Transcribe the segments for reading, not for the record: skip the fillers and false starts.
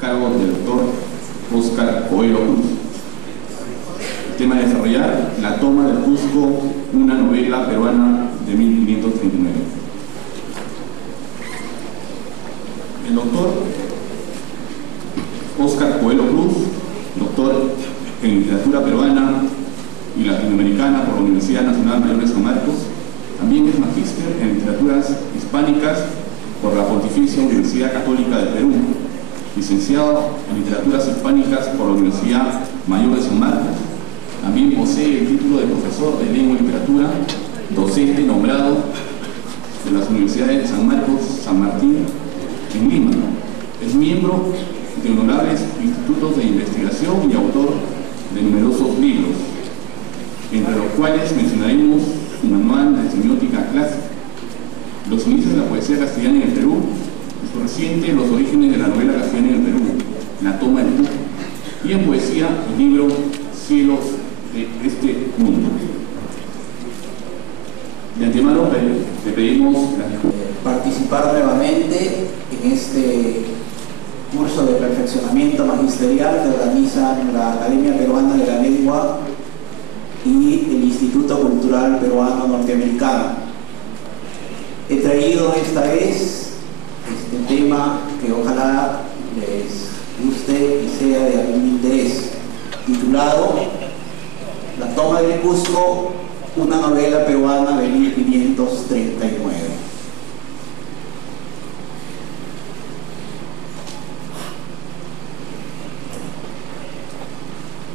Cargo del doctor Óscar Coelho Cruz. El tema a desarrollar: La toma del Cusco, una novela peruana de 1539. El doctor Óscar Coelho Cruz, doctor en literatura peruana y latinoamericana por la Universidad Nacional Mayor de San Marcos, también es magíster en literaturas hispánicas por la Pontificia Universidad Católica del Perú, licenciado en literaturas hispánicas por la Universidad Mayor de San Marcos. También posee el título de profesor de lengua y literatura, docente nombrado de las universidades de San Marcos, San Martín, en Lima. Es miembro de honorables institutos de investigación y autor de numerosos libros, entre los cuales mencionaremos su manual de semiótica clásica, Los inicios de la poesía castellana en el Perú, y su reciente Los orígenes de la novela castellana en el Perú, La toma del Cusco, y en poesía el libro Cielos de este mundo. De antemano le pedimos participar nuevamente en este curso de perfeccionamiento magisterial que organiza la Academia Peruana de la Lengua y el Instituto Cultural Peruano Norteamericano. He traído esta vez este tema que ojalá les guste y sea de algún interés, titulado La toma del Cusco, una novela peruana de 1539.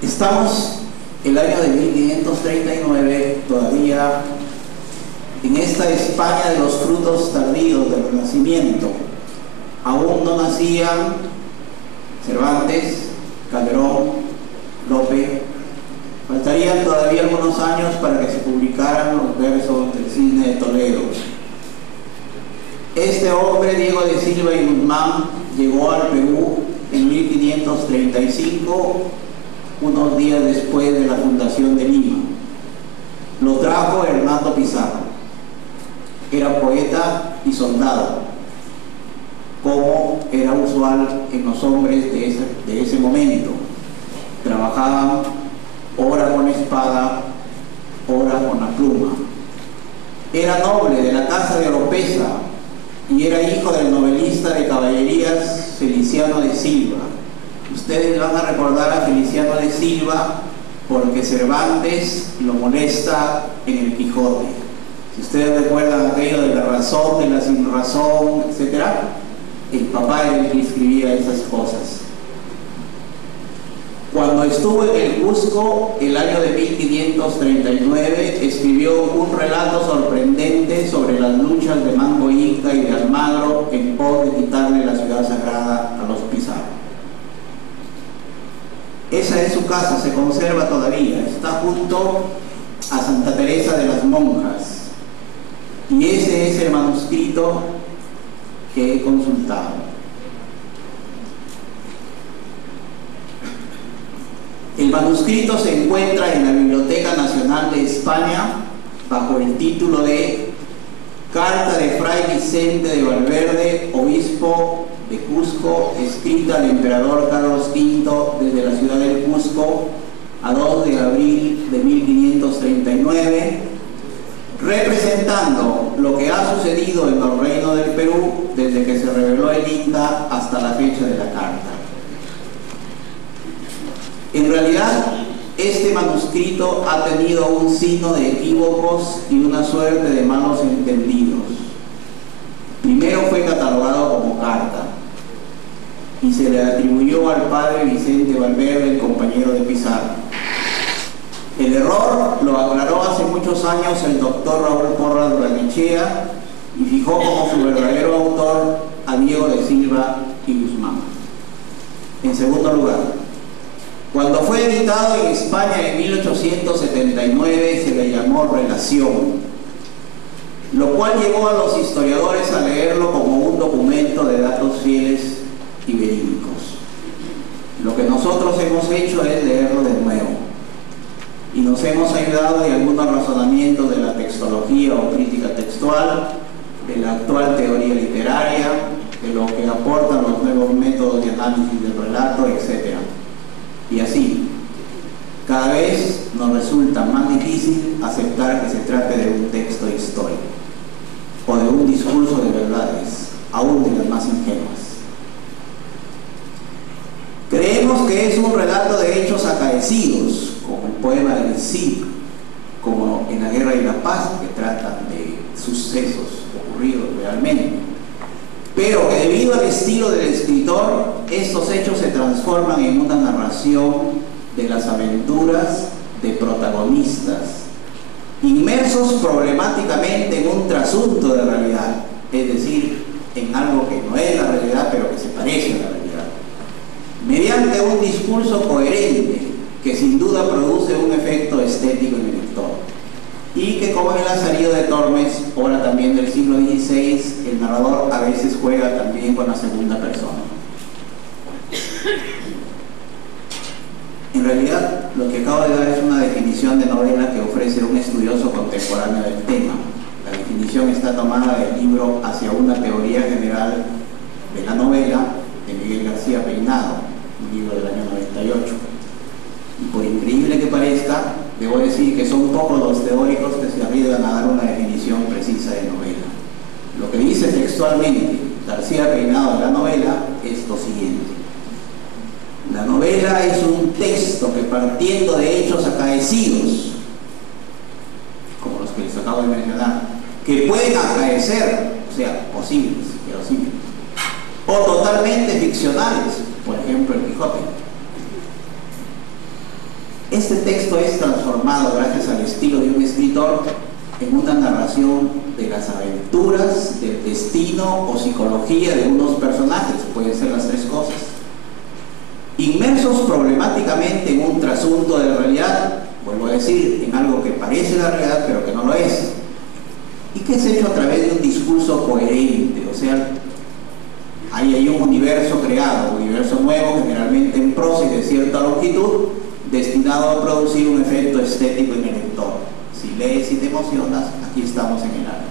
Estamos el año de 1539 todavía en esta España de los frutos tardíos del Renacimiento. Aún no nacían Cervantes, Calderón, Lope. Faltarían todavía algunos años para que se publicaran los versos del Cisne de Toledo. Este hombre, Diego de Silva y Guzmán, llegó al Perú en 1535, unos días después de la fundación de Lima. Lo trajo Hernando Pizarro. Era poeta y soldado, como era usual en los hombres de ese momento. Trabajaban ora con la espada, ora con la pluma. Era noble de la casa de Oropesa y era hijo del novelista de caballerías Feliciano de Silva. Ustedes van a recordar a Feliciano de Silva porque Cervantes lo molesta en el Quijote. Si ustedes recuerdan aquello de la razón, de la sin razón, etc., el papá era el que escribía esas cosas. Cuando estuvo en el Cusco, el año de 1539, escribió un relato sorprendente sobre las luchas de Manco Inca y de Almagro en pos de quitarle la ciudad sagrada a los Pizarro. Esa es su casa, se conserva todavía, está junto a Santa Teresa de las Monjas. Y ese es el manuscrito que he consultado. El manuscrito se encuentra en la Biblioteca Nacional de España bajo el título de Carta de Fray Vicente de Valverde, obispo de Cusco, escrita al emperador Carlos V desde la ciudad del Cusco a 2 de abril de 1539, representando lo que ha sucedido en el Reino del Perú desde que se reveló el Inca hasta la fecha de la carta. En realidad, este manuscrito ha tenido un signo de equívocos y una suerte de malos entendidos. Primero fue catalogado como carta y se le atribuyó al padre Vicente Valverde, el compañero de Pizarro. El error lo aclaró hace muchos años el doctor Raúl Porras Urdanechea y fijó como su verdadero autor a Diego de Silva y Guzmán. En segundo lugar, cuando fue editado en España en 1879 se le llamó Relación, lo cual llevó a los historiadores a leerlo como un documento de datos fieles y verídicos. Lo que nosotros hemos hecho es leerlo de nuevo y nos hemos ayudado de algunos razonamientos de la textología o crítica textual, de la actual teoría literaria, de de lo que aportan los nuevos métodos de análisis del relato, etc. Y así, cada vez nos resulta más difícil aceptar que se trate de un texto histórico o de un discurso de verdades, aún de las más ingenuas. Creemos que es un relato de hechos acaecidos, como el poema del Cid, como en La Guerra y la Paz, que tratan de sucesos ocurridos realmente, pero que debido al estilo del escritor, estos hechos se transforman en una narración de las aventuras de protagonistas inmersos problemáticamente en un trasunto de realidad, es decir, en algo que no es la realidad pero que se parece a la realidad, mediante un discurso coherente que sin duda produce un efecto estético en el lector, y que, como en El Lazarillo de Tormes, obra también del siglo XVI, el narrador a veces juega también con la segunda persona. En realidad, lo que acabo de dar es una definición de novela que ofrece un estudioso contemporáneo del tema. La definición está tomada del libro Hacia una teoría general de la novela, de Miguel García Peinado, un libro del año 98. Y por increíble que parezca, debo decir que son pocos los teóricos que se arriesgan a dar una definición precisa de novela. Lo que dice textualmente García Peinado de la novela es lo siguiente: la novela es un texto que, partiendo de hechos acaecidos, como los que les acabo de mencionar, que pueden acaecer, o sea, posibles, verosímiles, o totalmente ficcionales, por ejemplo el Quijote. Este texto es transformado gracias al estilo de un escritor en una narración de las aventuras, del destino o psicología de unos personajes, pueden ser las tres cosas, inmersos problemáticamente en un trasunto de la realidad, vuelvo a decir, en algo que parece la realidad pero que no lo es, y que es hecho a través de un discurso coherente, o sea, hay un universo creado, un universo nuevo, generalmente en prosa y de cierta longitud, destinado a producir un efecto estético en el lector. Si lees y te emocionas, aquí estamos en el arte.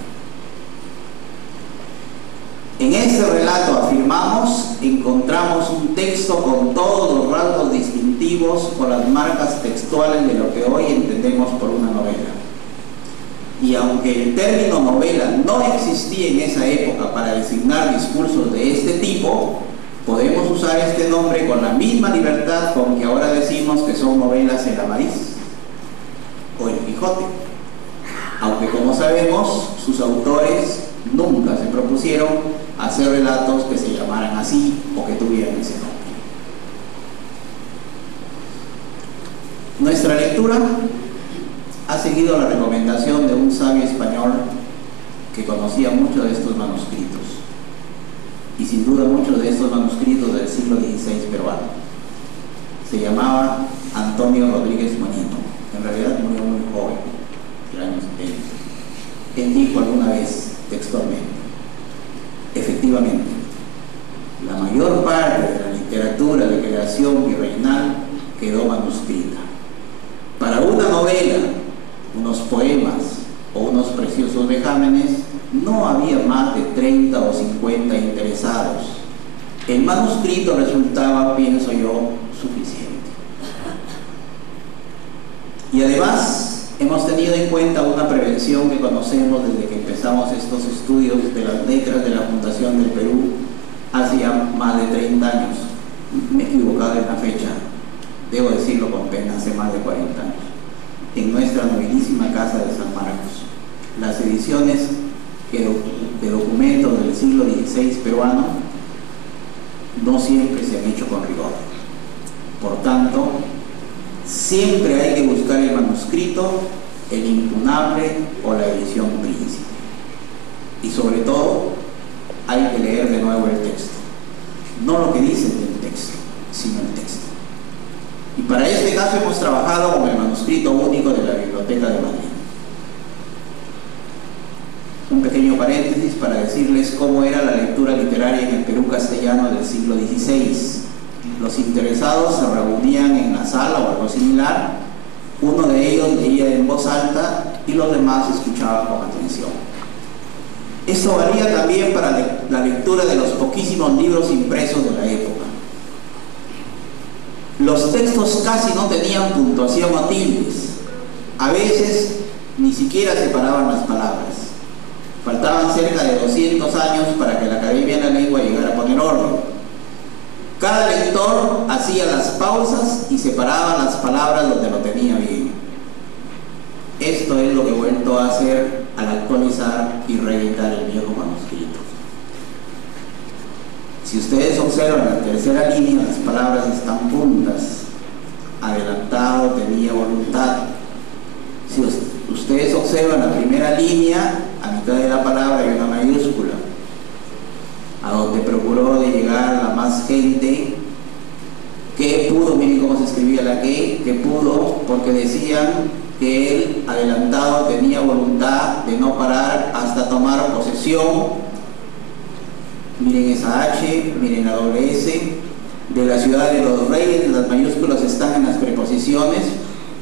En este relato, afirmamos, encontramos un texto con todos los rasgos distintivos o las marcas textuales de lo que hoy entendemos por una novela. Y aunque el término novela no existía en esa época para designar discursos de este tipo, podemos usar este nombre con la misma libertad con que ahora decimos que son novelas El Amadís o El Quijote, aunque, como sabemos, sus autores nunca se propusieron hacer relatos que se llamaran así o que tuvieran ese nombre. Nuestra lectura ha seguido la recomendación de un sabio español que conocía mucho de estos manuscritos, y sin duda muchos de estos manuscritos del siglo XVI peruano. Se llamaba Antonio Rodríguez Monino. En realidad murió muy joven, en el año 70. Él dijo alguna vez textualmente: efectivamente, la mayor parte de la literatura de creación virreinal quedó manuscrita. Para una novela, unos poemas o unos preciosos vejámenes, no había más de 30 o 50 interesados. El manuscrito resultaba, pienso yo, suficiente. Y además hemos tenido en cuenta una prevención que conocemos desde que empezamos estos estudios de las letras de la Fundación del Perú hace ya más de 30 años. Me he equivocado en la fecha, debo decirlo con pena, hace más de 40 años, en nuestra nobilísima casa de San Marcos. Las ediciones de documentos del siglo XVI peruano no siempre se han hecho con rigor. Por tanto, siempre hay que buscar el manuscrito, el impunable o la edición príncipe. Y sobre todo, hay que leer de nuevo el texto. No lo que dicen del texto, sino el texto. Y para este caso hemos trabajado con el manuscrito único de la Biblioteca de Madrid. Un pequeño paréntesis para decirles cómo era la lectura literaria en el Perú castellano del siglo XVI. Los interesados se reunían en la sala o algo similar, uno de ellos leía en voz alta y los demás escuchaban con atención. Esto valía también para la lectura de los poquísimos libros impresos de la época. Los textos casi no tenían puntuación o tildes. A veces ni siquiera separaban las palabras. Faltaban cerca de 200 años para que la Academia de la Lengua llegara a poner orden. Cada lector hacía las pausas y separaba las palabras donde lo tenía bien. Esto es lo que he vuelto a hacer al actualizar y reeditar el viejo manuscrito. Si ustedes observan la tercera línea, las palabras están juntas. Adelantado, tenía voluntad. Si ustedes observan la primera línea, a mitad de la palabra hay una mayúscula, a donde procuró de llegar la más gente que pudo. Miren cómo se escribía la que pudo, porque decían que él, adelantado, tenía voluntad de no parar hasta tomar posesión. Miren esa H, miren la doble S, de la ciudad de los reyes. Las mayúsculas están en las preposiciones.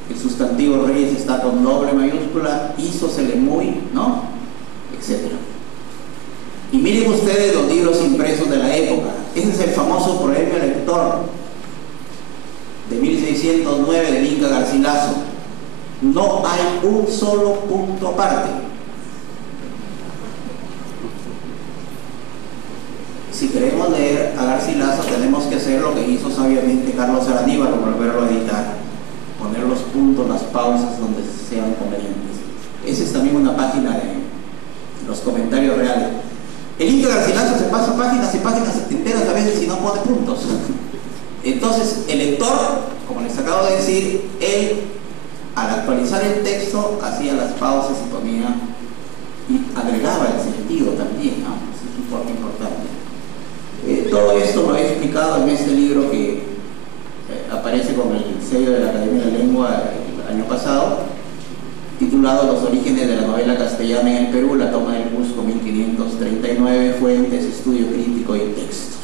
El sustantivo reyes está con doble mayúscula, hízosele muy, ¿no? Etcétera. Y miren ustedes los libros impresos de la época. Ese es el famoso Proemio Lector de 1609 del Inca Garcilaso. No hay un solo punto aparte. Si queremos leer a Garcilaso, tenemos que hacer lo que hizo sabiamente Carlos Araníbal, volverlo a editar, poner los puntos, las pausas donde sean convenientes. Esa es también una página de los comentarios reales. El Inca Garcilaso se pasa páginas y páginas enteras a veces y no pone puntos. Entonces el lector, como les acabo de decir, él al actualizar el texto hacía las pausas y ponía y agregaba el sentido también, ¿no? Eso es un punto importante. Todo esto lo he explicado en este libro que aparece con el sello de la Academia de la Lengua el año pasado, titulado Los orígenes de la novela castellana en el Perú, la toma del Cusco, 1539, fuentes, estudio crítico y textos.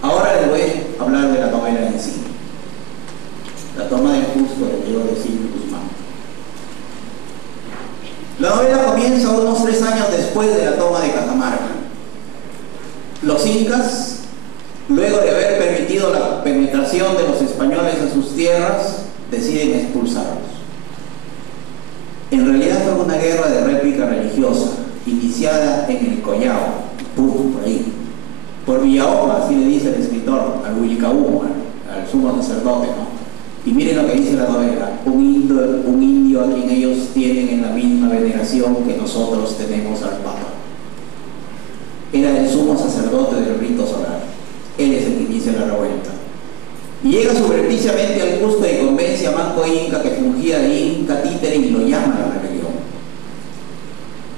Ahora les voy a hablar de la novela en sí. La toma del Cusco de Diego de Silva y Guzmán. La novela comienza unos 3 años después de la toma de Cajamarca. Los incas, luego de haber permitido la penetración de los españoles a sus tierras, deciden expulsarlos. En realidad fue una guerra de réplica religiosa, iniciada en el Collao, por ahí, por Villaopa, así le dice el escritor, al Wilcaúma, al sumo sacerdote, ¿no? Y miren lo que dice la novela: un indio a quien ellos tienen en la misma veneración que nosotros tenemos al Papa. Era el sumo sacerdote del rito solar. Él es el que inicia la revuelta. Y llega subrepticiamente al Cusco y convence a Manco Inca, que fungía de Inca títere, y lo llama a la rebelión.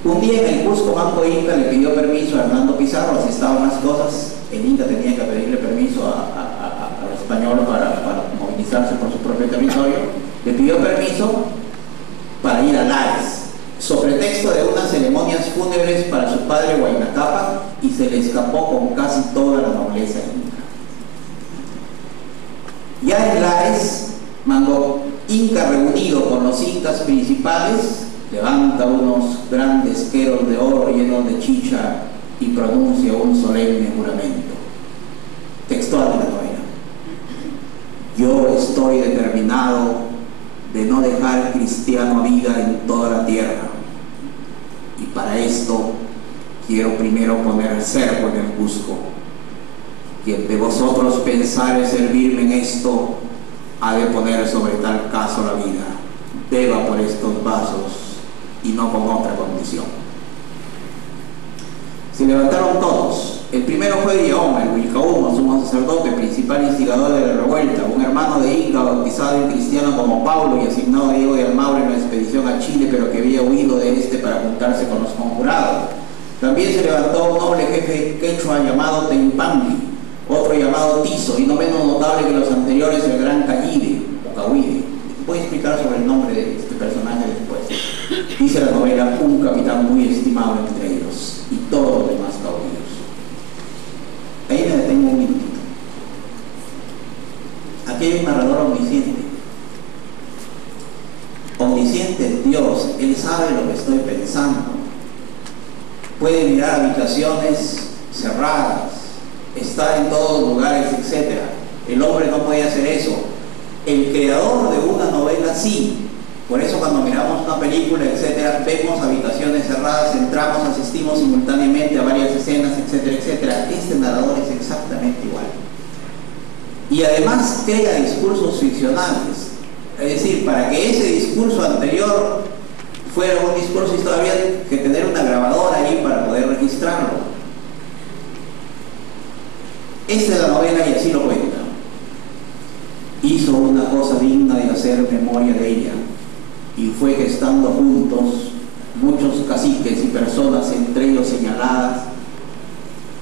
Un día en el Cusco, Manco Inca le pidió permiso a Hernando Pizarro, así estaban las cosas. El Inca tenía que pedirle permiso al español para movilizarse por su propio territorio. Le pidió permiso para ir a Lares, sobre texto de unas ceremonias fúnebres para su padre Huayna Cápac, y se le escapó con casi toda la nobleza inca. Ya en Lares, Manco Inca, reunido con los incas principales, levanta unos grandes queros de oro llenos de chicha y pronuncia un solemne juramento. Textual de la novela: yo estoy determinado de no dejar cristiano vida en toda la tierra, y para esto quiero primero poner cerco en el Cusco. Quien de vosotros pensare servirme en esto, ha de poner sobre tal caso la vida, beba por estos vasos y no con otra condición. Se levantaron todos. El primero fue Dioma, el Wilcaúma, sumo sacerdote, principal instigador de la revuelta, un hermano de Inca bautizado en cristiano como Paulo y asignado a Diego de Almagro en la expedición a Chile, pero que había huido de este para juntarse con los conjurados. También se levantó un noble jefe quechua llamado Tempambi, otro llamado Tizo, y no menos notable que los anteriores, el gran Cayide o Cahuide. Voy a explicar sobre el nombre de este personaje después. Dice la novela: un capitán muy estimado entre ellos y todos los demás caudillos. Ahí me detengo un minutito. Aquí hay un narrador omnisciente. Omnisciente es Dios. Él sabe lo que estoy pensando. puede mirar habitaciones cerradas, estar en todos los lugares, etc. El hombre no puede hacer eso. El creador de una novela sí. Por eso cuando miramos una película, etcétera, vemos habitaciones cerradas, entramos, asistimos simultáneamente a varias escenas, etcétera, etcétera. Este narrador es exactamente igual. Y además crea discursos ficcionales. Es decir, para que ese discurso anterior fuera un discurso, todavía había que tener una grabadora ahí para poder registrarlo. Esta es la novela y así lo cuenta. Hizo una cosa digna de hacer memoria de ella, y fue que estando juntos muchos caciques y personas entre ellos señaladas,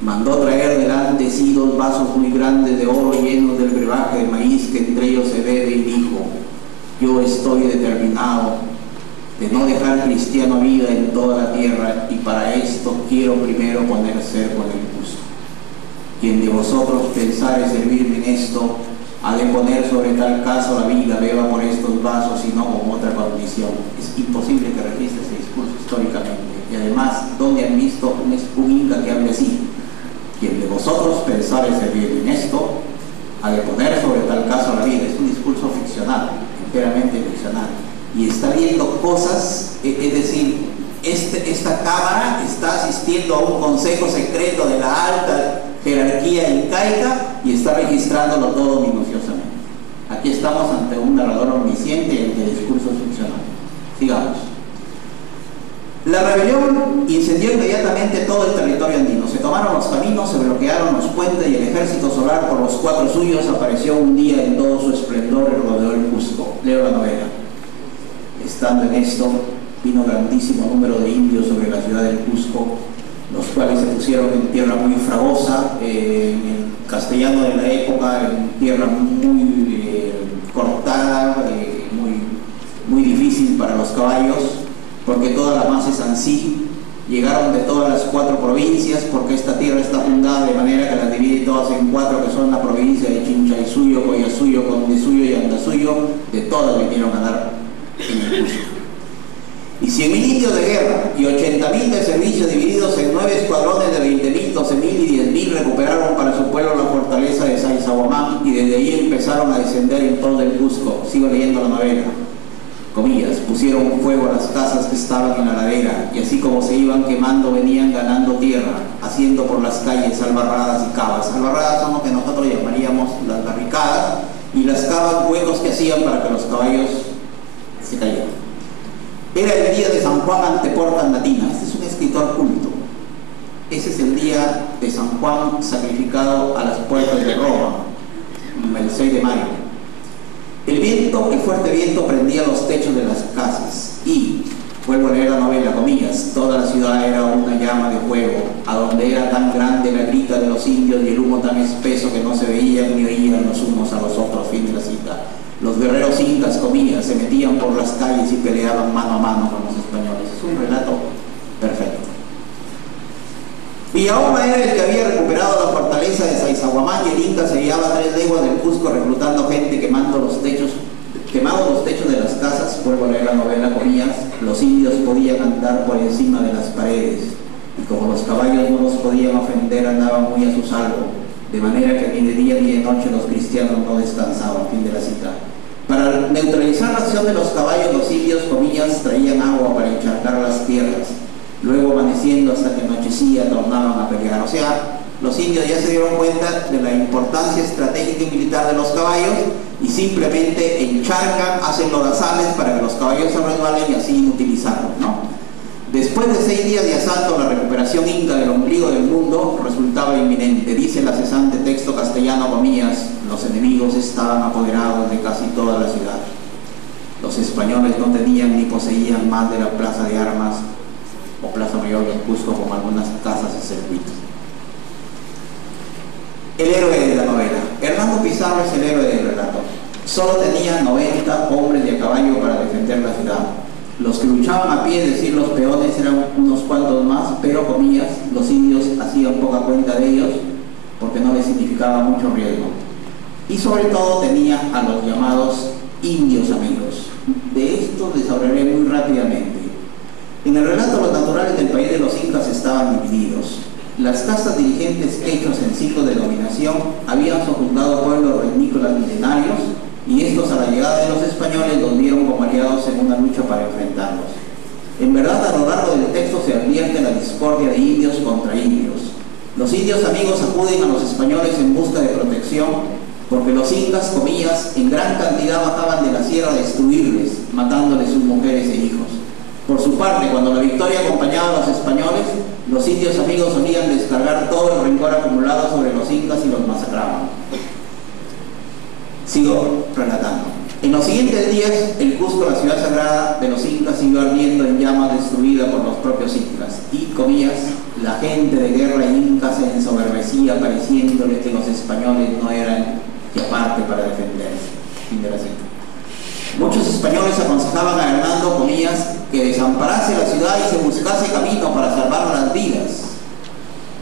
mandó traer delante sí 2 vasos muy grandes de oro llenos del brebaje de maíz que entre ellos se bebe, y dijo: yo estoy determinado de no dejar cristiano vida en toda la tierra, y para esto quiero primero poner cerco en el Cusco. Quien de vosotros pensare servirme en esto, ha de poner sobre tal caso la vida, beba por estos vasos y no con otra condición. Es imposible que registre ese discurso históricamente. Y además, ¿dónde han visto un inca que hable así? Quien de vosotros pensare servirme en esto, ha de poner sobre tal caso la vida. Es un discurso ficcional, enteramente ficcional. Y está viendo cosas, es decir, esta cámara está asistiendo a un consejo secreto de la alta jerarquía incaica y está registrándolo todo minuciosamente. Aquí estamos ante un narrador omnisciente y ante discursos ficcionales. Sigamos. La rebelión incendió inmediatamente todo el territorio andino. Se tomaron los caminos, se bloquearon los puentes y el ejército solar por los 4 suyos apareció un día en todo su esplendor y rodeó el Cusco. Leo la novela. Estando en esto, vino grandísimo número de indios sobre la ciudad del Cusco, los cuales se pusieron en tierra muy fragosa, en el castellano de la época, en tierra muy cortada, muy difícil para los caballos, porque toda la masa es ansí. Llegaron de todas las 4 provincias, porque esta tierra está fundada de manera que las divide todas en 4, que son la provincia de Chinchaysuyo, Collasuyo, Condisuyo y Andasuyo. De todas vinieron a dar en el Cusco. Y 100.000 indios de guerra y 80.000 de servicio divididos en 9 escuadrones de 20.000, 12.000 y 10.000 recuperaron para su pueblo la fortaleza de Sacsayhuamán, y desde ahí empezaron a descender en todo el Cusco. Sigo leyendo la novela. Comillas, pusieron fuego a las casas que estaban en la ladera, y así como se iban quemando venían ganando tierra, haciendo por las calles albarradas y cavas. Albarradas son lo que nosotros llamaríamos las barricadas, y las cavas huecos que hacían para que los caballos se cayeran. Era el día de San Juan ante Porta Andatina. Este es un escritor culto. Ese es el día de San Juan sacrificado a las puertas de Roma, el 6 de mayo. El fuerte viento prendía los techos de las casas y, vuelvo a leer la novela, comillas, toda la ciudad era una llama de fuego, a donde era tan grande la grita de los indios y el humo tan espeso que no se veían ni oían los unos a los otros. Fin de la cita. Los guerreros incas, comillas, se metían por las calles y peleaban mano a mano con los españoles. Es un relato perfecto. Villaoma era el que había recuperado la fortaleza de Sacsayhuamán, y el inca se guiaba 3 leguas del Cusco reclutando gente, quemando los techos de las casas. Vuelvo a leer la novela, comillas, los indios podían andar por encima de las paredes, y como los caballos no los podían ofender, andaban muy a su salvo, de manera que ni de día ni de noche los cristianos no descansaban. Fin de la cita. Para neutralizar la acción de los caballos, los indios, comillas, traían agua para encharcar las tierras. Luego, amaneciendo hasta que anochecía, tornaban a pelear. O sea, los indios ya se dieron cuenta de la importancia estratégica y militar de los caballos y simplemente encharcan, hacen lodazales para que los caballos se resbalen y así inutilizarlos, ¿no? Después de 6 días de asalto, la recuperación inca del ombligo del mundo resultaba inminente. Dice el cesante texto castellano, comillas, los enemigos estaban apoderados de casi toda la ciudad. Los españoles no tenían ni poseían más de la plaza de armas o plaza mayor del Cusco, como algunas casas de circuito. El héroe de la novela. Hernando Pizarro es el héroe del relato. Solo tenía 90 hombres de a caballo para defender la ciudad. Los que luchaban a pie, es decir, los peones, eran unos cuantos más, pero, comillas, los indios hacían poca cuenta de ellos porque no les significaba mucho riesgo. Y sobre todo tenía a los llamados indios amigos. De esto les hablaré muy rápidamente. En el relato, los naturales del país de los incas estaban divididos. Las castas dirigentes hechos en ciclo de dominación habían sojuzgado pueblos reynícolas milenarios y estos a la llegada de los españoles los vieron como aliados en una lucha para enfrentarlos. En verdad, a lo largo del texto se advierte la discordia de indios contra indios. Los indios amigos acuden a los españoles en busca de protección porque los incas, comillas, en gran cantidad bajaban de la sierra a destruirles, matándoles sus mujeres e hijos. Por su parte, cuando la victoria acompañaba a los españoles, los indios amigos solían descargar todo el rencor acumulado sobre los incas y los masacraban. Sigo relatando. En los siguientes días, el Cusco, la ciudad sagrada de los incas, siguió ardiendo en llamas, destruida por los propios incas. Y, comillas, la gente de guerra inca se ensoberbecía, pareciéndole que los españoles no eran que aparte para defenderse. Fin de la cita. Muchos españoles aconsejaban a Hernando, comillas, que desamparase la ciudad y se buscase camino para salvar las vidas.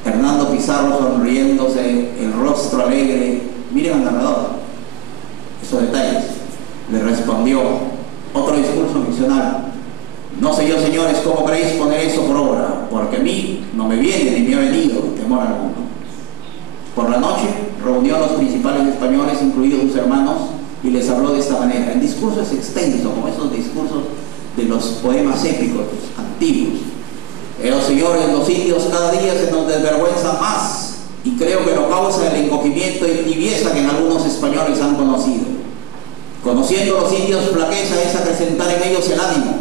Hernando Pizarro, sonriéndose, el rostro alegre, miren al narrador, esos detalles, le respondió, otro discurso ficcional: no sé yo, señores, cómo queréis poner eso por obra, porque a mí no me viene ni me ha venido temor alguno. Por la noche reunió a los principales españoles, incluidos sus hermanos, y les habló de esta manera. El discurso es extenso, como esos discursos de los poemas épicos antiguos. Pero señores, los indios cada día se nos desvergüenzan más, y creo que lo causa el encogimiento y tibieza que en algunos españoles han conocido. Conociendo los indios, flaqueza es acrecentar en ellos el ánimo,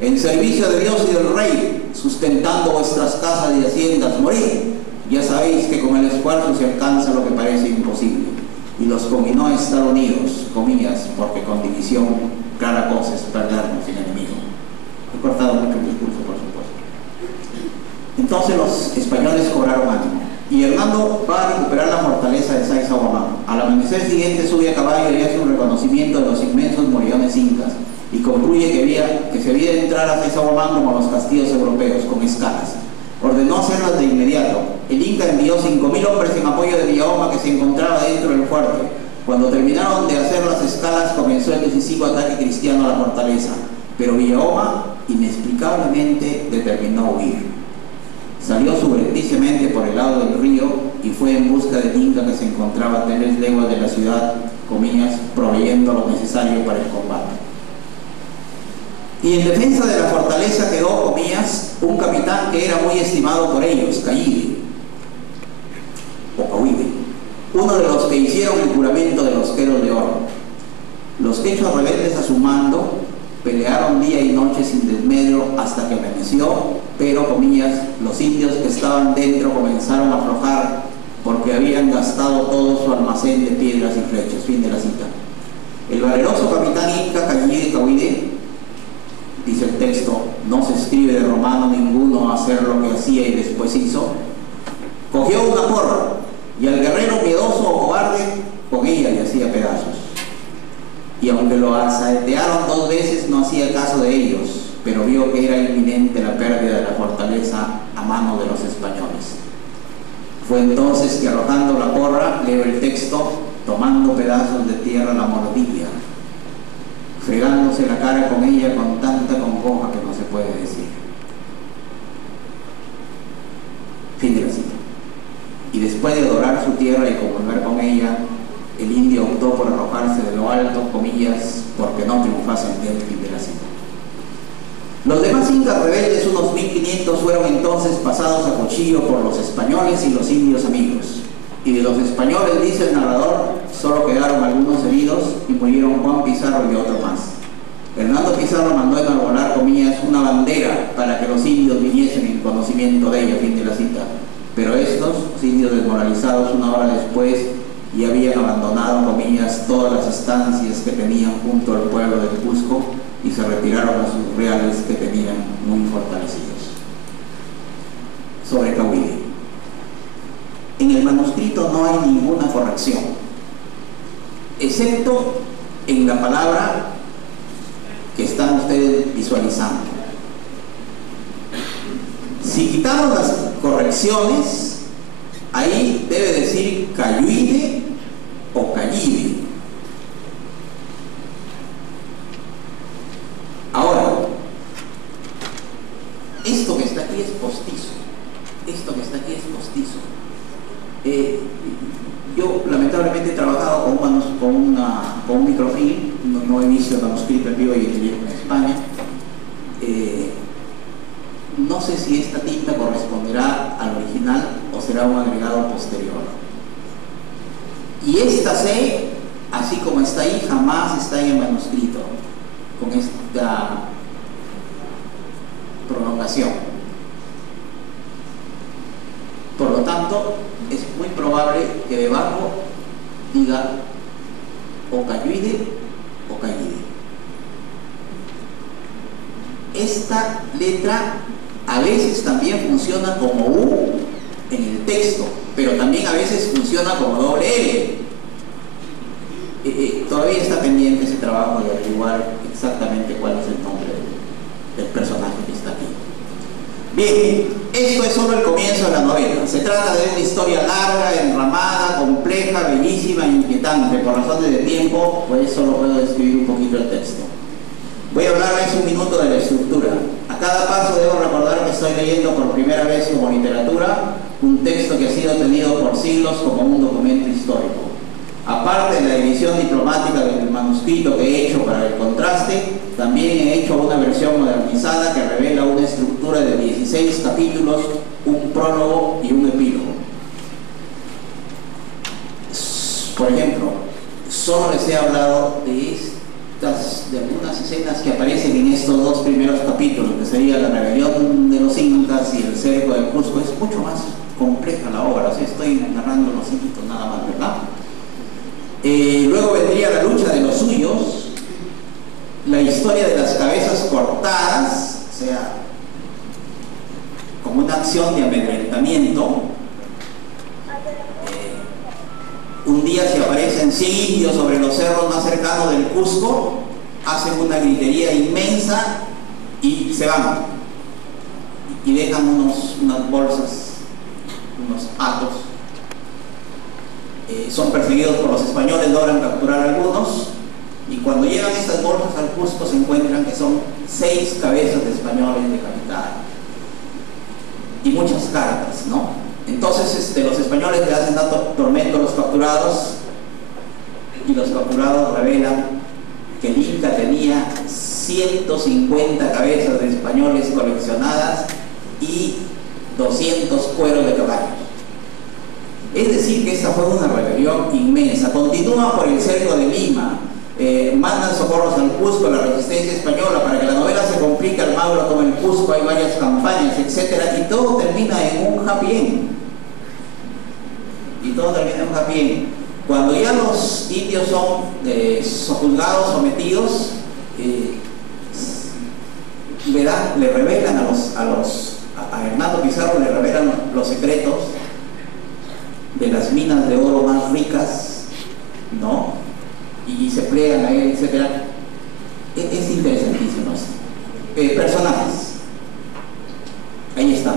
en servicio de Dios y del Rey, sustentando vuestras casas y haciendas. Morir, ya sabéis que con el esfuerzo se alcanza lo que parece imposible. Y los combinó a estar unidos, comillas, porque con división clara cosa es perdernos sin enemigo. He cortado mucho el discurso, por supuesto. Entonces los españoles cobraron ánimo, y Hernando va a recuperar la fortaleza de Sacsayhuamán. Al amanecer siguiente sube a caballo y hace un reconocimiento de los inmensos morillones incas, y concluye que se había de entrar a Sacsayhuamán como a los castillos europeos, con escalas. Ordenó hacerlas de inmediato. El Inca envió 5.000 hombres en apoyo de Villahoma, que se encontraba dentro del fuerte. Cuando terminaron de hacer las escalas, comenzó el decisivo ataque cristiano a la fortaleza, pero Villahoma inexplicablemente determinó huir. Salió subrepticiamente por el lado del río y fue en busca del Inca, que se encontraba a 3 leguas de la ciudad, comillas, proveyendo lo necesario para el combate. Y en defensa de la fortaleza quedó, comillas, un capitán que era muy estimado por ellos, Cayide, o Cauide, uno de los que hicieron el juramento de los queros de oro. Los quechos rebeldes a su mando pelearon día y noche sin desmedro hasta que amaneció, pero, comillas, los indios que estaban dentro comenzaron a aflojar porque habían gastado todo su almacén de piedras y flechas. Fin de la cita. El valeroso capitán inca Cayide Cauide, dice el texto, no se escribe de romano ninguno a hacer lo que hacía y después hizo, cogió una porra y al guerrero miedoso o cobarde con ella le hacía pedazos. Y aunque lo asaetearon 2 veces, no hacía caso de ellos, pero vio que era inminente la pérdida de la fortaleza a mano de los españoles. Fue entonces que, arrojando la porra, leo el texto, tomando pedazos de tierra la mordilla, fregándose la cara con ella con tanta congoja que no se puede decir. Fin de la cita. Y después de adorar su tierra y comulgar con ella, el indio optó por arrojarse de lo alto, comillas, porque no triunfase en él. Fin de la cita. Los demás incas rebeldes, unos 1500, fueron entonces pasados a cuchillo por los españoles y los indios amigos. Y de los españoles, dice el narrador, solo quedaron algunos heridos y murieron Juan Pizarro y otro más. Hernando Pizarro mandó enarbolar, comillas, una bandera para que los indios viniesen en conocimiento de ella. Fin de la cita. Pero estos, los indios desmoralizados, una hora después, ya habían abandonado, comillas, todas las estancias que tenían junto al pueblo del Cusco y se retiraron a sus reales que tenían muy fortalecidos. Sobre Cauide. En el manuscrito no hay ninguna corrección, excepto en la palabra que están ustedes visualizando. Si quitamos las correcciones, ahí debe decir Cayuide o Cayide. Ahora, esto que está aquí es postizo. esto que está aquí es postizo. Yo lamentablemente he trabajado con un microfilm, no he visto el manuscrito en vivo y en directo en España. No sé si esta tinta corresponderá al original o será un agregado posterior. Y esta C, así como está ahí, jamás está en el manuscrito, con esta prolongación. Por lo tanto, es muy probable que debajo diga o Cayuide o Cayide. Esta letra a veces también funciona como U en el texto, pero también a veces funciona como doble L. Todavía está pendiente ese trabajo de averiguar exactamente cuál es el nombre del personaje que está aquí. Bien, esto es solo el comienzo de la novela. Se trata de una historia larga, enramada, compleja, bellísima e inquietante. Por razones de tiempo, pues solo puedo describir un poquito el texto. Voy a hablarles un minuto de la estructura. A cada paso debo recordar que estoy leyendo por primera vez como literatura un texto que ha sido tenido por siglos como un documento histórico. Aparte de la edición diplomática del manuscrito que he hecho para el contraste, también he hecho una versión modernizada que revela una estructura de 16 capítulos, un prólogo y un epílogo. Por ejemplo, solo les he hablado de algunas escenas que aparecen en estos dos primeros capítulos, que sería la rebelión de los incas y el cerco del Cusco. Es mucho más compleja la obra, o sea, estoy narrando los hitos nada más, ¿verdad? Luego vendría la lucha de los suyos, la historia de las cabezas cortadas, o sea, como una acción de amedrentamiento. Un día se aparecen 100 indios sobre los cerros más cercanos del Cusco, hacen una gritería inmensa y se van. Y dejan unas bolsas, unos atos. Son perseguidos por los españoles, logran capturar algunos. Y cuando llegan estas bolsas al Cusco se encuentran que son 6 cabezas de españoles decapitadas. Y muchas cartas, ¿no? Entonces los españoles le hacen tanto tormento a los capturados, y los capturados revelan que el Inca tenía 150 cabezas de españoles coleccionadas y 200 cueros de caballos. Es decir, que esta fue una rebelión inmensa. Continúa por el cerco de Lima, mandan socorros al Cusco, la resistencia española. Para que la novela se complique, Almagro toma el Cusco, hay varias campañas, etc. Y todo termina en un happy end. Cuando ya los indios son sojuzgados, sometidos, le revelan a Hernando Pizarro le revelan los secretos de las minas de oro más ricas, ¿no? Y se plegan a él, etc. Es interesantísimo esto. Personajes. Ahí están.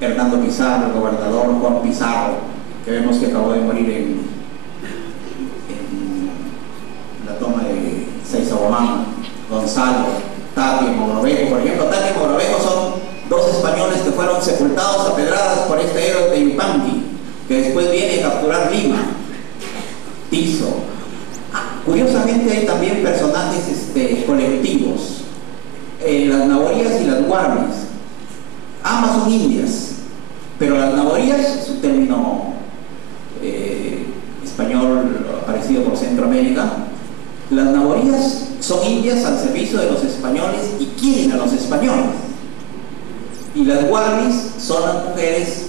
Hernando Pizarro, el gobernador Juan Pizarro, que vemos que acabó de morir en la toma de Saizabomán. Gonzalo, Tapia y Mogrovejo. Por ejemplo, Tapia y Mogrovejo son 2 españoles que fueron sepultados a pedradas por este héroe de Yupanqui, que después viene a capturar Lima. Tizo. Curiosamente hay también personajes colectivos. Las naborías y las guarnias. Ambas son indias, pero las naborías es un término español aparecido por Centroamérica. Las naborías son indias al servicio de los españoles y quieren a los españoles. Y las guarnias son las mujeres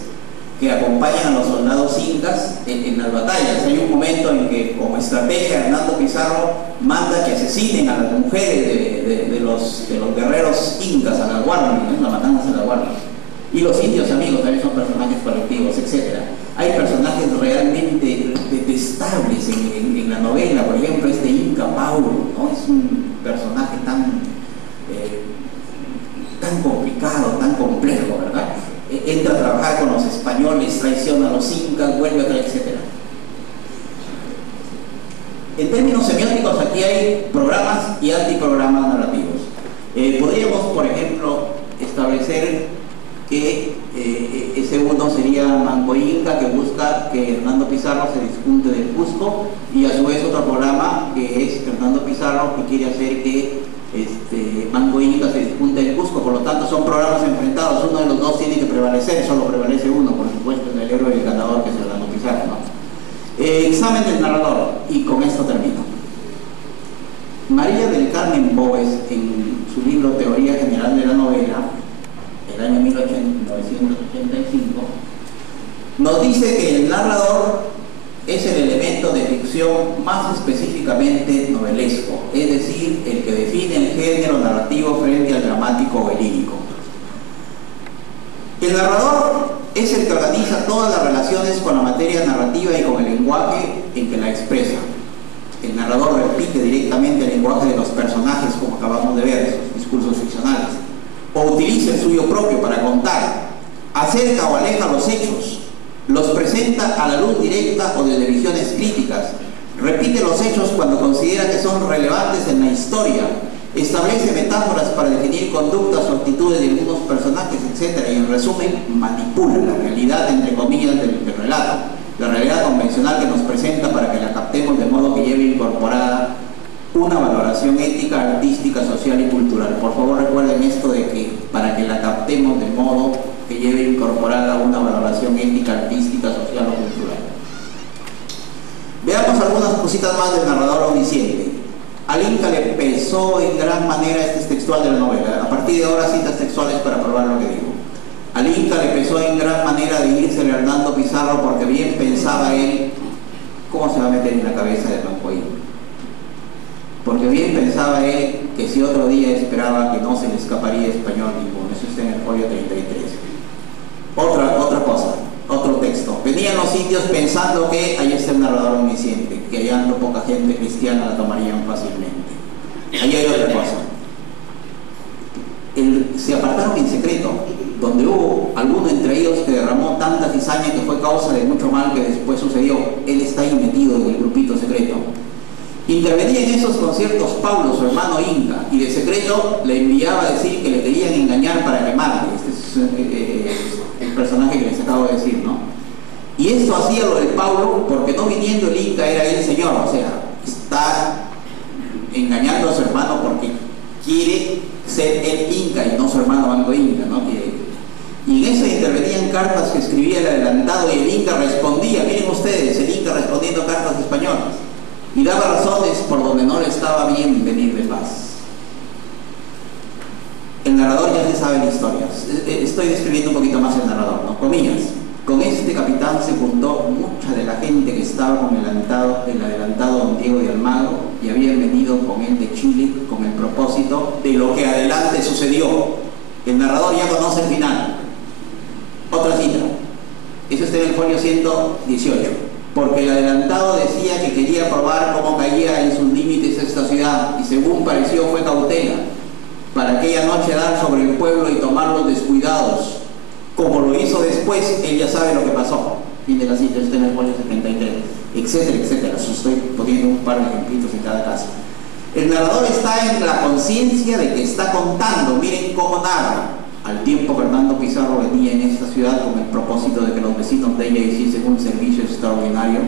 que acompañan a los soldados incas en las batallas. Hay un momento en que, como estrategia, Hernando Pizarro manda que asesinen a las mujeres de los guerreros incas, a las guarnias, ¿no? La matanza de las guarnias. Y los indios amigos también son personajes colectivos, etc. Hay personajes realmente detestables en la novela. Por ejemplo, este Inca Paulo, ¿no? Es un personaje tan complicado, tan complejo, ¿verdad? Entra a trabajar con los españoles, traiciona a los incas, vuelve a traer, etc. En términos semióticos, aquí hay programas y antiprogramas narrativos. Podríamos, por ejemplo, establecer que es ese uno sería Manco Inca, que busca que Hernando Pizarro se despunte del Cusco, y a su vez otro programa que es Hernando Pizarro, que quiere hacer que Manco Inca se despunte del Cusco. Por lo tanto, son programas enfrentados, uno de los dos tiene que prevalecer, solo prevalece uno, por supuesto, en el héroe del ganador, que es Hernando Pizarro, ¿no? Examen del narrador, y con esto termino. María del Carmen Bóes, en su libro Teoría General de la Novela, el año 1985, nos dice que el narrador es el elemento de ficción más específicamente novelesco, es decir, el que define el género narrativo frente al dramático o el lírico. El narrador es el que organiza todas las relaciones con la materia narrativa y con el lenguaje en que la expresa. El narrador repite directamente el lenguaje de los personajes, como acabamos de ver, sus discursos ficcionales, o utiliza el suyo propio para contar, acerca o aleja los hechos, los presenta a la luz directa o desde visiones críticas, repite los hechos cuando considera que son relevantes en la historia, establece metáforas para definir conductas o actitudes de algunos personajes, etc. Y en resumen, manipula la realidad, entre comillas, del relato, la realidad convencional que nos presenta para que la captemos de modo que lleve incorporada una valoración ética, artística, social y cultural. Por favor, recuerden esto de que para que la captemos de modo que lleve incorporada una valoración ética, artística, social o cultural. Veamos algunas cositas más del narrador omnisciente. Al Inca le pesó en gran manera, este es textual de la novela, a partir de ahora citas textuales para probar lo que digo. Al Inca le pesó en gran manera de irse a Hernando Pizarro porque bien pensaba él, ¿cómo se va a meter en la cabeza de Manco Inca? Porque bien pensaba él que si otro día esperaba que no se le escaparía español ninguno. Eso está en el folio 33. Otra cosa, otro texto. Venían los indios pensando que ahí está el narrador omnisciente, que hallando poca gente cristiana la tomarían fácilmente. Ahí hay otra cosa. Se apartaron en secreto, donde hubo alguno entre ellos que derramó tanta cizaña que fue causa de mucho mal que después sucedió. Él está ahí metido en el grupito secreto. Intervenía en esos conciertos Paulo, su hermano Inca, y de secreto le enviaba a decir que le querían engañar para quemarle. Este es el personaje que les acabo de decir, ¿no? Y esto hacía lo del Paulo porque no viniendo el Inca era el señor, o sea, está engañando a su hermano porque quiere ser el Inca y no su hermano Manco Inca, ¿no? Y en eso intervenían cartas que escribía el adelantado y el Inca respondía. Miren ustedes, el Inca respondiendo cartas españolas. Y daba razones por donde no le estaba bien venir de paz. El narrador ya se sabe la historia. Estoy describiendo un poquito más el narrador, ¿no? Comillas. Con este capitán se juntó mucha de la gente que estaba con el adelantado don Diego de Almagro y habían venido con él de Chile con el propósito de lo que adelante sucedió. El narrador ya conoce el final. Otra cita. Eso está en el folio 118. Porque el adelantado decía que quería probar cómo caía en sus límites esta ciudad, y según pareció fue cautela, para aquella noche dar sobre el pueblo y tomarlos descuidados. Como lo hizo después, él ya sabe lo que pasó. Fin de la cita, está en el folio 73, etcétera, etcétera. Estoy poniendo un par de ejemplitos en cada caso. El narrador está en la conciencia de que está contando, miren cómo narra. Al tiempo, Hernando Pizarro venía en esta ciudad con el propósito de que los vecinos de ella hiciesen un servicio extraordinario,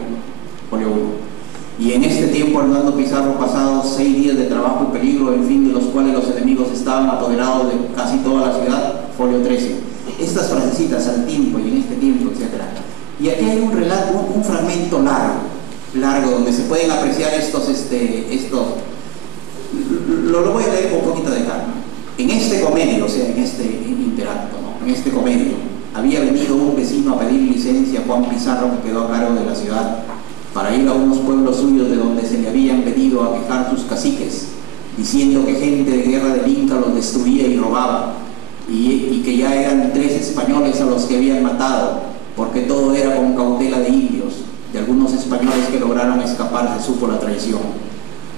folio 1. Y en este tiempo, Hernando Pizarro, pasados 6 días de trabajo y peligro, en fin de los cuales los enemigos estaban apoderados de casi toda la ciudad, folio 13. Estas frasecitas, al tiempo y en este tiempo, etc. Y aquí hay un relato, un fragmento largo, donde se pueden apreciar lo voy a leer con un poquito de calma. En este comedio, o sea, en este interacto, ¿no? En este comedio, había venido un vecino a pedir licencia a Juan Pizarro, que quedó a cargo de la ciudad, para ir a unos pueblos suyos de donde se le habían venido a quejar sus caciques, diciendo que gente de guerra del Inca los destruía y robaba, y que ya eran 3 españoles a los que habían matado, porque todo era con cautela de indios. De algunos españoles que lograron escapar se supo la traición.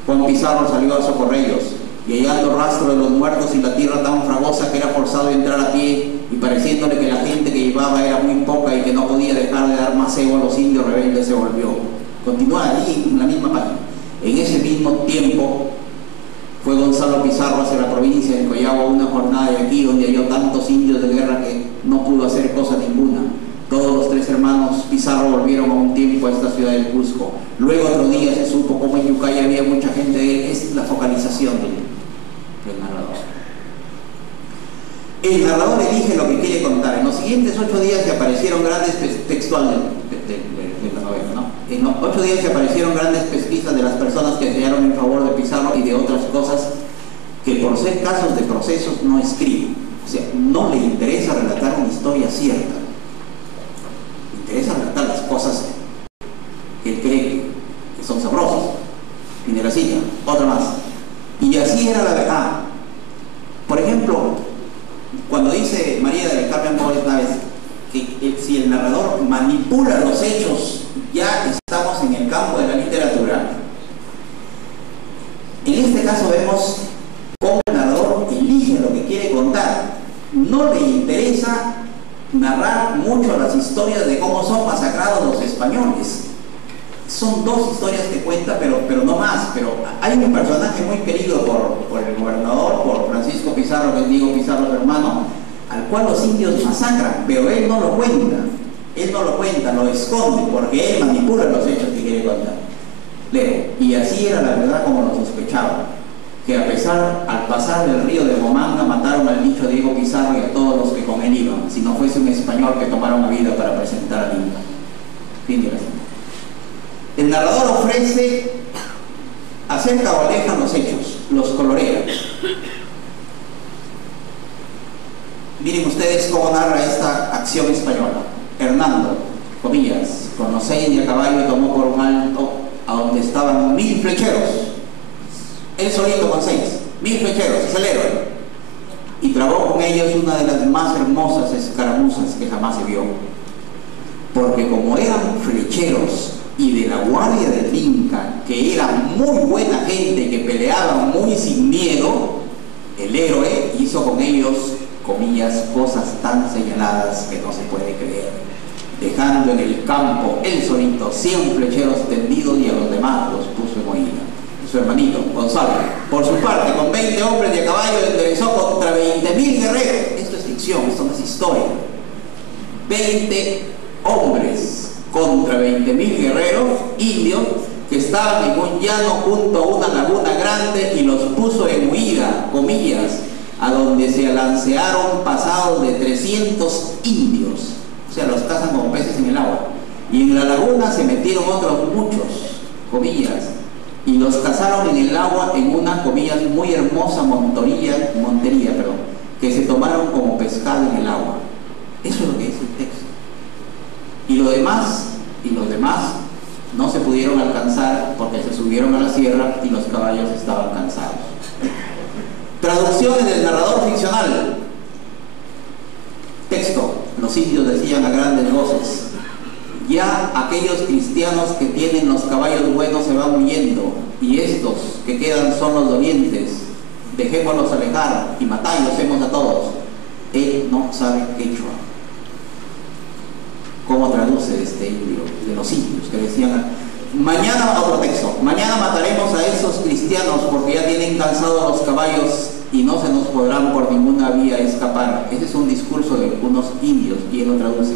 Juan Pizarro salió a socorrerlos, y hallando rastro de los muertos y la tierra tan fragosa que era forzado a entrar a pie, y pareciéndole que la gente que llevaba era muy poca y que no podía dejar de dar maceo a los indios rebeldes, se volvió. Continúa allí en la misma página. En ese mismo tiempo, Fue Gonzalo Pizarro hacia la provincia de Collao a una jornada de aquí donde halló tantos indios de guerra que no pudo hacer cosa ninguna. Todos los tres hermanos Pizarro volvieron a un tiempo a esta ciudad del Cusco. Luego otro día se supo cómo en Yucay había mucha gente de él. Es la focalización del narrador. El narrador elige lo que quiere contar. En los siguientes 8 días se aparecieron grandes textuales de la novela, ¿no? En los 8 días se aparecieron grandes pesquisas de las personas que se hallaron en favor de Pizarro y de otras cosas que por ser casos de procesos no escriben. O sea, no le interesa relatar una historia cierta. Le interesa relatar las cosas que él cree que son sabrosas. Tiene la silla, otra más. Y así era la verdad. Por ejemplo, cuando dice María del Carmen Morales Naves que si el narrador manipula los hechos, ya estamos en el campo de la literatura. En este caso vemos cómo el narrador elige lo que quiere contar. No le interesa narrar mucho las historias de cómo son masacrados los españoles. Son 2 historias que cuenta, pero no más. Pero hay un personaje muy querido por el gobernador, por Francisco Pizarro, que es Diego Pizarro, su hermano, al cual los indios masacran, pero él no lo cuenta. Él no lo cuenta, lo esconde, porque él manipula los hechos que quiere contar. Leo. Y así era la verdad como lo sospechaba, que al pasar del río de Bomanga mataron al dicho Diego Pizarro y a todos los que con él iban, si no fuese un español que tomara una vida para presentar al Inca. Fin de la cita. El narrador ofrece, acerca o aleja los hechos, los colorea. Miren ustedes cómo narra esta acción española. Hernando, comillas, con los 6 de a caballo tomó por un alto a donde estaban 1000 flecheros. Él solito con 6, 1000 flecheros, es el héroe. Y trabó con ellos una de las más hermosas escaramuzas que jamás se vio. Porque como eran flecheros y de la guardia del Inca, que era muy buena gente, que peleaban muy sin miedo, el héroe hizo con ellos, comillas, cosas tan señaladas que no se puede creer, dejando en el campo él solito 100 flecheros tendidos y a los demás los puso en oída. Su hermanito, Gonzalo, por su parte, con 20 hombres de a caballo, enderezó contra 20.000 guerreros. Esto es ficción, esto no es historia. 20 hombres contra 20.000 guerreros indios que estaban en un llano junto a una laguna grande y los puso en huida, comillas, a donde se alancearon pasados de 300 indios. O sea, los cazan como peces en el agua. Y en la laguna se metieron otros muchos, comillas, y los cazaron en el agua en una, comillas, muy hermosa montería, que se tomaron como pescado en el agua. Eso es lo que dice el texto. Y los demás no se pudieron alcanzar porque se subieron a la sierra y los caballos estaban cansados. Traducciones del narrador ficcional. Texto. Los indios decían a grandes voces: ya aquellos cristianos que tienen los caballos buenos se van huyendo, y estos que quedan son los dolientes. Dejémoslos alejar y matándolos a todos. Él no sabe quechua. ¿Cómo traduce este indio? De los indios que decían: mañana, otro texto, mañana mataremos a esos cristianos porque ya tienen cansados los caballos y no se nos podrán por ninguna vía escapar. Ese es un discurso de unos indios y él lo traduce.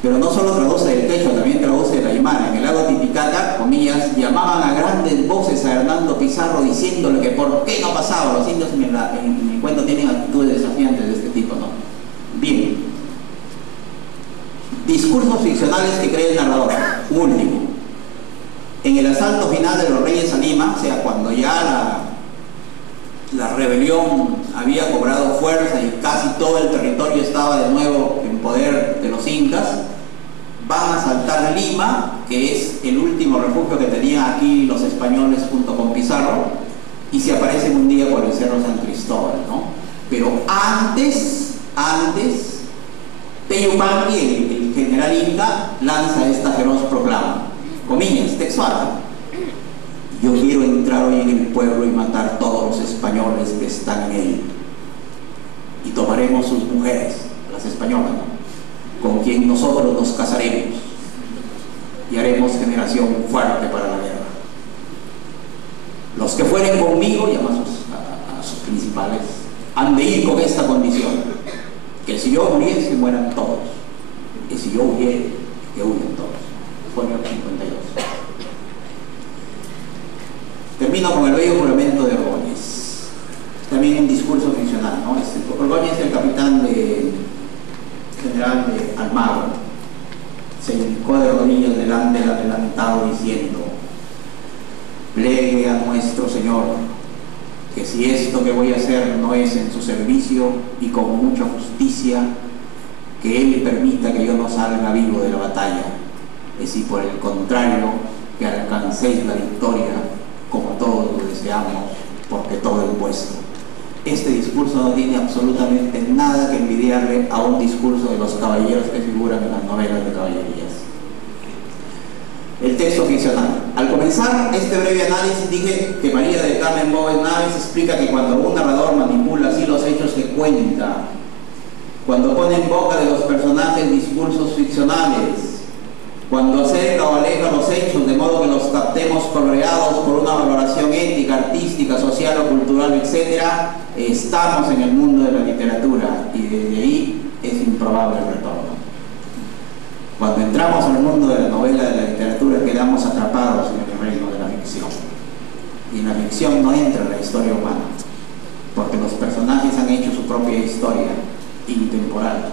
Pero no solo traduce del quechua, también traduce del aymara. En el lago Titicaca, comillas, llamaban a grandes voces a Hernando Pizarro diciéndole que por qué no pasaba. Los indios en el cuento tienen actitudes desafiantes de este tipo, ¿no? Bien. Discursos ficcionales que cree el narrador. Último. En el asalto final de los reyes a Lima, o sea, cuando ya la rebelión había cobrado fuerza y casi todo el territorio estaba de nuevo en poder de los incas, van a asaltar Lima, que es el último refugio que tenían aquí los españoles junto con Pizarro, y se aparecen un día por el Cerro San Cristóbal, ¿no? Pero antes, Teyupanqui, el general inca, lanza esta feroz proclama, comillas, textual: yo quiero entrar hoy en el pueblo y matar todos los españoles que están en él, y tomaremos sus mujeres, las españolas, ¿no?, con quien nosotros nos casaremos y haremos generación fuerte para la guerra. Los que fueren conmigo, llama a sus principales han de ir con esta condición: que si yo muriese, mueran todos, y si yo huyere, que huyan todos. Fue en el 52. Termino con el bello juramento de Ordóñez, también un discurso ficcional, ¿no? Ordóñez, el capitán general de Almagro, se hincó de rodillas delante del adelantado diciendo: plegue a nuestro Señor, que si esto que voy a hacer no es en su servicio y con mucha justicia, que Él permita que yo no salga vivo de la batalla, y si por el contrario, que alcancéis la victoria, como todos lo deseamos, porque todo es vuestro. Este discurso no tiene absolutamente nada que envidiarle a un discurso de los caballeros que figuran en las novelas de caballerías. El texto ficcional. Al comenzar este breve análisis dije que María del Carmen Bóvez Naves explica que cuando un narrador manipula así los hechos que cuenta, cuando pone en boca de los personajes discursos ficcionales, cuando acerca o aleja los hechos de modo que los captemos coloreados por una valoración ética, artística, social o cultural, etc., estamos en el mundo de la literatura y desde ahí es improbable el retorno. Cuando entramos al mundo de la novela, de la literatura, quedamos atrapados en el reino de la ficción. Y en la ficción no entra la historia humana, porque los personajes han hecho su propia historia, intemporal,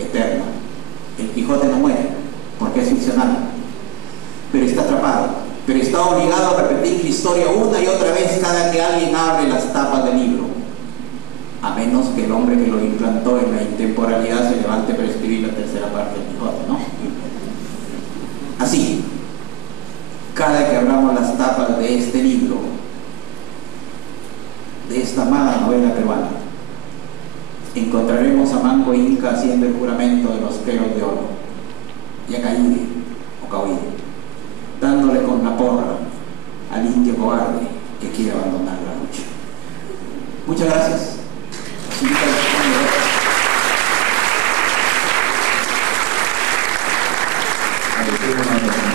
eterna. El Quijote no muere, porque es ficcional, pero está atrapado, pero está obligado a repetir su historia una y otra vez cada que alguien abre las tapas del libro, a menos que el hombre que lo implantó en la intemporalidad se levante para escribir la tercera parte del Quijote, ¿no? Así, cada que abramos las tapas de este libro, de esta amada novela peruana, encontraremos a Manco Inca haciendo el juramento de los pelos de oro, y a Caíde o Cahuide, dándole con la porra al indio cobarde que quiere abandonar la lucha. Muchas gracias. Agradecemos a